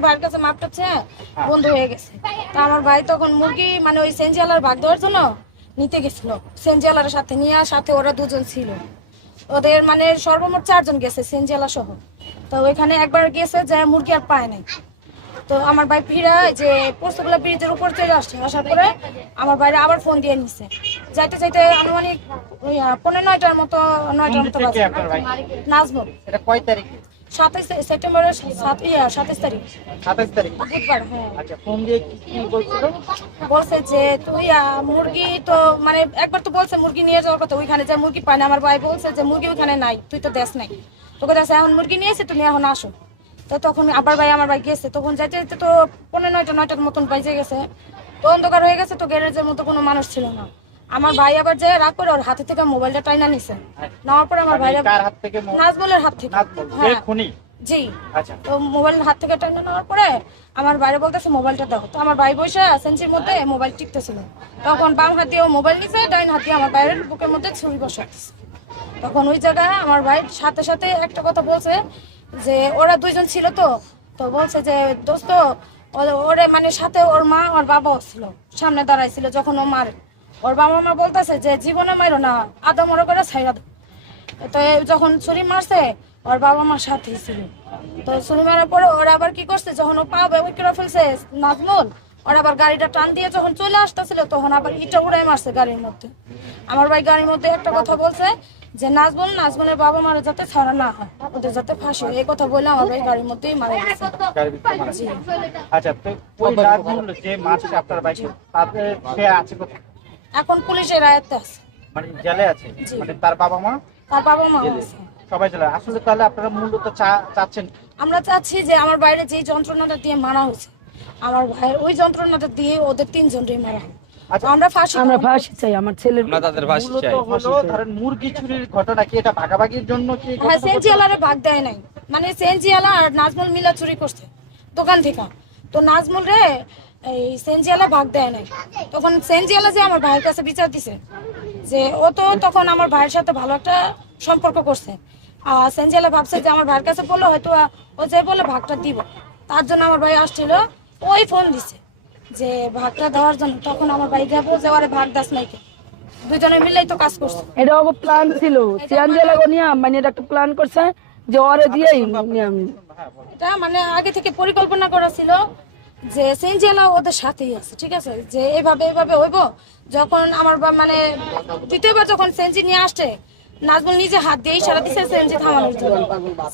আমার ভাইয়ের কাছে মাপটা বন্ধ হয়ে গেছে। তা আমার ভাই তখন মুরগি মানে ওই সেঞ্জিয়ালার ভাগ দেওয়ার জন্য নিতে গেছিল। সেঞ্জিয়ালার সাথে নিয়ে সাথে ওরা দুজন ছিল। ওদের মানে সর্বমোট চারজন গেছে সেঞ্জিয়ালা সহ। তো ওইখানে একবার গেছে যে মুরগি আর পায় নাই। তো আমার ভাই ফিরা যে পোস্তগুলো ব্রিজের উপর চলে আসছে। আসার পরে আমার বাইরে আবার ফোন দিয়ে নিছে। যাইতে যাইতে আনুমানিক ওই পনেরো নয়টার মতো নয়টার মতো নাজমুল। এটা কয় তারিখে? সাতাইশ সেপ্টেম্বরের সাতাইশ তারিখ। সাতাশ তারিখ। বুধবার হ্যাঁ। আচ্ছা ফোন দিয়ে কি কি বলছিল? বলছে যে তুই মুরগি তো মানে একবার তো বলছে মুরগি নিয়ে যাওয়ার কথা ওইখানে যে মুরগি পায় না। আমার ভাই বলছে যে মুরগি ওইখানে নাই তুই তো দেশ নাই। তোকে দেশ এখন মুরগি নিয়েছে তুমি এখন আসো। তো তখন আবার ভাই আমার ভাই গেছে। তখন যাইতে যাইতে তো পনেরো নয়টা নয়টার মতন বাইজে গেছে। তো অন্ধকার হয়ে গেছে তো গ্যারেজের মতো কোনো মানুষ ছিল না। আমার ভাই আবার যে রাগ করে ওর হাতে থেকে মোবাইলটা টাইনা নিছে। নেওয়ার পরে আমার ভাই মানে হাত থেকে নাজমুলের হাত থেকে। হ্যাঁ। খুনি? জি। আচ্ছা। তো মোবাইল হাত থেকে টেনে নেওয়ার পরে আমার বাইরে বলতেছে মোবাইলটা দাও। তো আমার ভাই বসে সেন্সির মধ্যে মোবাইল টিকতেছিল তখন বাম হাত দিয়ে ও মোবাইল নিছে ডাইন হাত দিয়ে আমার বাইরের বুকের মধ্যে ছুরি বসাচ্ছে তখন ওই জায়গায় আমার ভাই সাথে সাথে একটা কথা বলছে যে ওরা দুইজন ছিল তো তো বলছে যে দোস্ত ওরে মানে সাথে ওর মা ওর বাবাও ছিল সামনে দাঁড়াইছিল যখন ও মারে। ওর বাবা মা বলতেছে যে, জীবনে মারো না, আদা মনে করে ছাইরা তো যখন ছুরি মারছে, ওর বাবা মার সাথেই ছিল তো ছুরি মারার পরে ওরা আবার কি করছে, যখন ও পা বের করে ফেলছে নাজমুল, ওরা আবার গাড়িটা টান দিয়ে যখন চলে আসতেছিল, তখন আবার ইটা উড়াই মারছে গাড়ির মধ্যে আমার ভাই গাড়ির মধ্যে একটা কথা বলছে যে, নাজমুল, নাজমুলের বাবা মারা যাতে ছাড়া না হয়, ওদের যাতে ফাঁসি। এই কথা বলে আমার ভাই গাড়ির মধ্যেই মারা গেছে। আচ্ছা যে মারছে আপনার তাদের সে আছে কোথায় এখন পুলিশের আয়ত্তে আছে। মানে জেলে আছে? মানে তার বাবা মা? তার বাবা মা আছে। সবাই জেলে। আসলে তাহলে আপনারা মূলত চা- চাচ্ছেন? আমরা চাচ্ছি যে আমার বাইরে যে যন্ত্রণাটা দিয়ে মারা হয়েছে আমার ভাইয়ের ওই যন্ত্রণাটা দিয়ে ওদের তিনজনকে মারা হয় আচ্ছা। আমরা ফাঁসি আমরা ফাঁসি চাই আমার ছেলের আমরা তাদের ফাঁসি চাই। হলো ধরেন মুরগি চুরির ঘটনা কি? এটা ভাগাভাগির জন্য কি হ্যাঁ ঘটনা সেনজি আলারে ভাগ দেয় নাই। মানে সেনজি আলা আর নাজমুল মিলা চুরি করছে দোকান থেকে। তো নাজমুল রে এই সেনজি আলা ভাগ দেয় নাই। তখন সেনজি আলা যে আমার ভাইয়ের কাছে বিচার দিছে যে ও তো তখন আমার ভাইয়ের সাথে ভালো একটা সম্পর্ক করছে। আর সেনজি আলা ভাবছে যে আমার ভাইয়ের কাছে বলল হয়তো ও যে বলে ভাগটা দিব। তার জন্য আমার ভাই আসছিল ওই ফোন দিছে যে ভাগটা দেওয়ার জন্য। তখন আমার ভাই গিয়ে বলছে ওরে ভাগ দাস নাইকে দুজনে মিলেই তো কাজ করছে। এটা ওকে প্ল্যান ছিল। সিয়ানজেলা নিয়ে মানে এটা একটা প্ল্যান করছে যে ওরে দিয়েই এটা মানে আগে থেকে পরিকল্পনা করা ছিল যে সেঞ্জিয়ালা ওদের সাথেই আছে ঠিক আছে? যে এভাবে এভাবে হইব যখন আমার মানে দ্বিতীয়বার যখন সেঞ্জি নিয়ে আসছে নাজমুল নিজে হাত দিয়ে ইশারা দিছে সেঞ্জি থামানোর জন্য।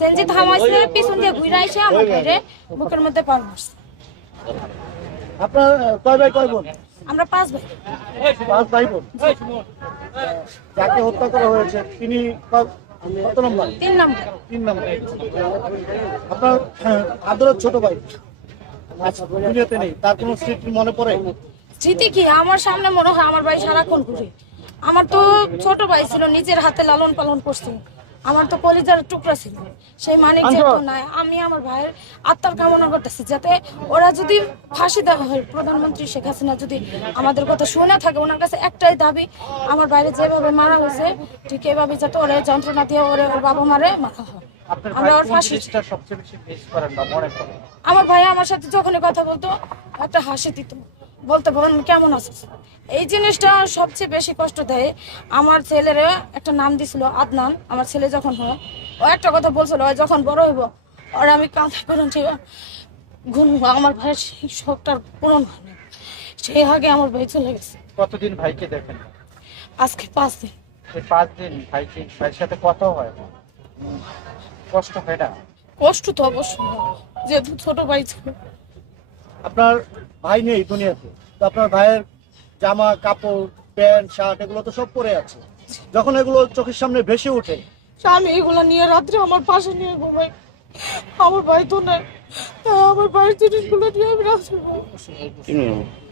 সেঞ্জি থামাইছে পিছন দিয়ে ঘুরে আইসে আমার বাইরে বুকের মধ্যে পার মারছে। আপনার কয় ভাই কয় বোন? আমরা পাঁচ ভাই। পাঁচ ভাই বোন। যাকে হত্যা করা হয়েছে তিনি কত নম্বর? তিন নাম্বার। তিন নম্বর। আপনার আদরের ছোট ভাই? দুনিয়াতে নেই তার কোনো স্মৃতি মনে পড়ে? স্মৃতি কি? আমার সামনে মনে হয় আমার ভাই সারাক্ষণ ঘুরে। আমার তো ছোট ভাই ছিল নিজের হাতে লালন পালন করছে। আমার তো কলিজার টুকরা ছিল। সেই যেহেতু নাই আমি আমার ভাইয়ের আত্মার কামনা করতেছি যাতে ওরা যদি ফাঁসি দেওয়া হয় প্রধানমন্ত্রী শেখ হাসিনা যদি আমাদের কথা শুনে থাকে ওনার কাছে একটাই দাবি আমার বাইরে যেভাবে মারা হয়েছে ঠিক এভাবে যাতে ওরা যন্ত্রণা দিয়ে ওরে ওর বাবা মারে মারা হয়। আমরা ওর ফাঁসি সবচেয়ে বেশি মিস করেন বা মনে করেন? আমার ভাই আমার সাথে যখনই কথা বলতো একটা হাসি দিত। বলতে বোন কেমন আছিস? এই জিনিসটা সবচেয়ে বেশি কষ্ট দেয়। আমার ছেলের একটা নাম দিছিল আদনান। আমার ছেলে যখন হয় ও একটা কথা বলছিল ও যখন বড় হইব আর আমি কাঁথা করে ঠিক ঘুম আমার ভাইয়ের সেই শখটার পূরণ হয়নি সেই আগে আমার ভাই চলে গেছে। কতদিন ভাইকে দেখেন? আজকে পাঁচ দিন। পাঁচ দিন ভাইকে ভাইয়ের সাথে কথা হয়? কষ্ট হয় না? কষ্ট তো অবশ্যই যেহেতু ছোট ভাই ছিল। আপনার ভাই নেই দুনিয়াতে তো আপনার ভাইয়ের জামা কাপড় প্যান্ট শার্ট এগুলো তো সব পরে আছে। যখন এগুলো চোখের সামনে ভেসে ওঠে আমি এগুলো নিয়ে রাত্রে আমার পাশে নিয়ে ঘুমাই। আমার ভাই তো নাই আমার ভাইয়ের জিনিসগুলো নিয়ে আমি রাত্রে ঘুমাই।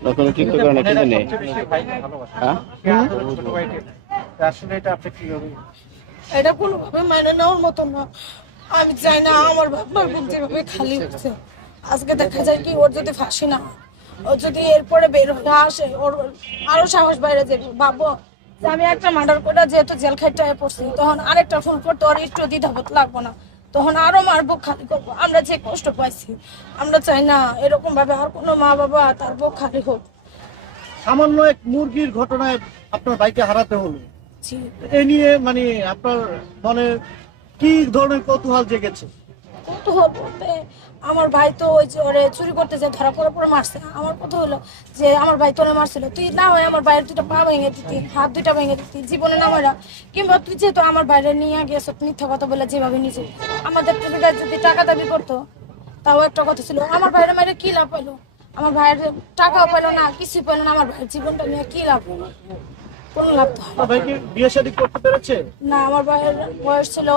চিন্তা কিন্তু নেই। হ্যাঁ? ভাইকে আসলে এটা আপনি কীভাবে এটা কোনোভাবে মেনে নেওয়ার মতো না। আমি চাই না আমার বাবার বুক যেভাবে খালি হচ্ছে। আজকে দেখা যায় কি ওর যদি ফাঁসি না ও যদি এরপরে বের হয়ে আসে ওর আরও সাহস বাইরে যাবে। আমি একটা মার্ডার করে যেহেতু জেল খাইতে পড়ছি তখন আরেকটা ফোন করতে ওর একটু দ্বিধাবোধ লাগবো না। তখন আরও মার বুক খালি করব। আমরা যে কষ্ট পাইছি আমরা চাই না এরকম ভাবে আর কোনো মা বাবা তার বুক খালি হোক। সামান্য এক মুরগির ঘটনায় আপনার ভাইকে হারাতে হলো। জি। এ নিয়ে মানে আপনার মনে কি ধরনের কৌতূহল জেগেছে? কৌতূহল বলতে আমার ভাই তো ওই ওরে চুরি করতে যে ধরা পড়ে পড়ে মারছে। আমার কথা হলো যে আমার ভাই তোরে মারছিল। তুই না হয় আমার ভাইয়ের দুটো পা ভেঙে দিতি, হাত দুইটা ভেঙে দিতি, জীবনে না মারা। কিংবা তুই যেহেতু আমার বাইরে নিয়ে গেছ, মিথ্যা কথা বলে যেভাবে নিজে, আমাদের যদি টাকা দাবি করতো, তাও একটা কথা ছিল। আমার ভাইয়ের মায়ের কি লাভ পেল আমার ভাইয়ের টাকাও পেল না, কিছুই পেল না, আমার ভাইয়ের জীবনটা নিয়ে কি লাভ হলো? কোনো লাভ হয় আপনার ভাই কি বিয়ে শাদী করতে পেরেছে? না আমার ভাইয়ের বয়স ছিল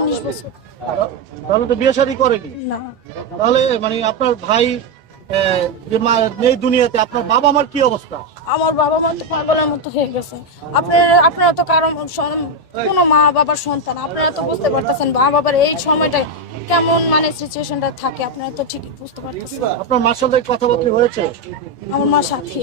উনিশ বছর। তাহলে তো বিয়ে শাদী করেনি? না। তাহলে মানে আপনার ভাই যে মা নেই দুনিয়াতে আপনার বাবা মার কি অবস্থা? আমার বাবা মা তো পাগলের মতো হয়ে গেছে। আপনারা আপনারা তো কারণ কোনো মা বাবার সন্তান আপনারা তো বুঝতে পারতেছেন মা বাবার এই সময়টা কেমন মানে সিচুয়েশনটা থাকে আপনারা তো ঠিকই বুঝতে পারতেছেন। আপনার মার সাথে কথাবার্তা হয়েছে? আমার মা সাথে।